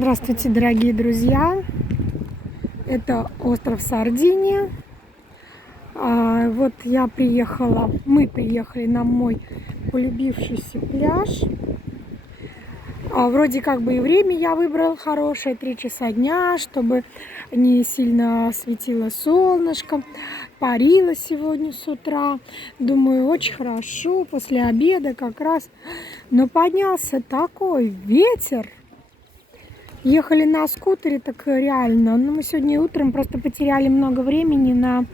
Здравствуйте, дорогие друзья! Это остров Сардиния. Вот мы приехали на мой полюбившийся пляж. Вроде как бы и время я выбрал хорошее, 3 часа дня, чтобы не сильно светило солнышко. Парило сегодня с утра. Думаю, очень хорошо, после обеда как раз. Но поднялся такой ветер. Ехали на скутере, так реально. Но мы сегодня утром просто потеряли много времени на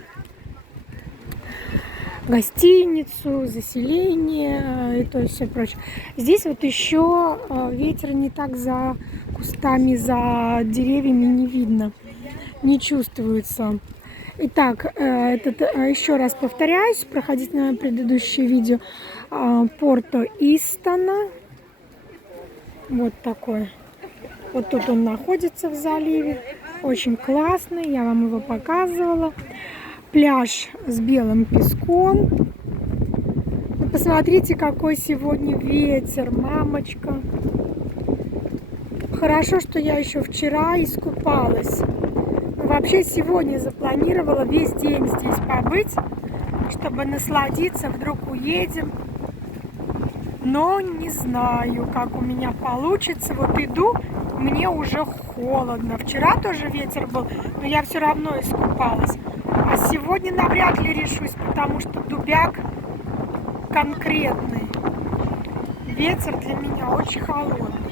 гостиницу, заселение и то есть все прочее. Здесь вот еще ветер не так за кустами, за деревьями не видно, не чувствуется. Итак, еще раз повторяюсь, проходите на предыдущее видео. Порто Истана. Вот такой. Вот тут он находится в заливе. Очень классный, я вам его показывала. Пляж с белым песком. Вы посмотрите, какой сегодня ветер, мамочка. Хорошо, что я еще вчера искупалась. Но вообще сегодня запланировала весь день здесь побыть, чтобы насладиться. Вдруг уедем. Но не знаю, как у меня получится. Вот иду, мне уже холодно. Вчера тоже ветер был, но я все равно искупалась. А сегодня навряд ли решусь, потому что дубяк конкретный. Ветер для меня очень холодный.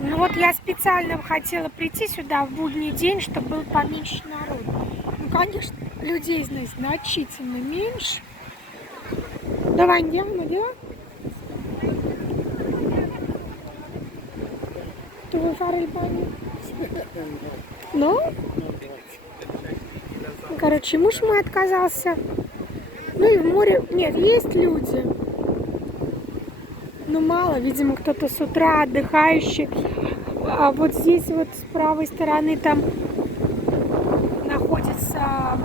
Ну вот я специально хотела прийти сюда в будний день, чтобы был поменьше народу. Ну, конечно, людей здесь значительно mensch. Dove andiamo, Dio? Tu vuoi fare il bagno? No? Короче, муж мой отказался. Ну и в море... Нет, есть люди. Но мало, видимо, кто-то с утра отдыхающий. А вот здесь вот с правой стороны там находится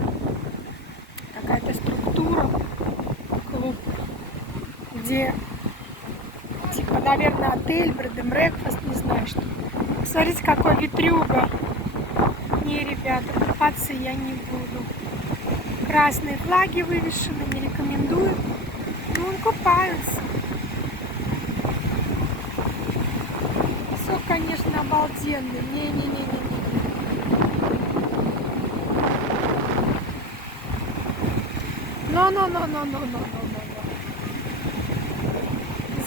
какая-то структура, клуб, где типа, наверное, отель, bed and breakfast, не знаю что. Посмотрите, какой ветрюга. Не, ребята, купаться я не буду. Красные флаги вывешены, не рекомендую. Ну, он купается. Песок, конечно, обалденный. Не-не-не-не-не. Но.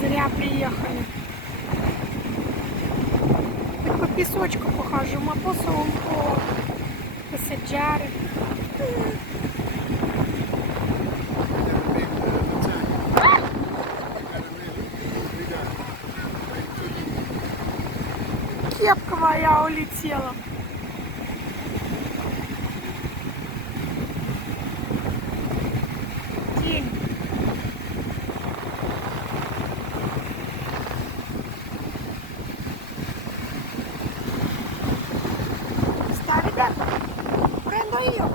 Зря приехали. Хоть по песочку похожу, ma posso un po' passeggiare. Кепка моя улетела. День. Ребята, prendo io.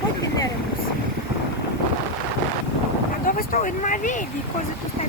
Poi teneremos. Ma dove sto? Ma vedi cosa tu stai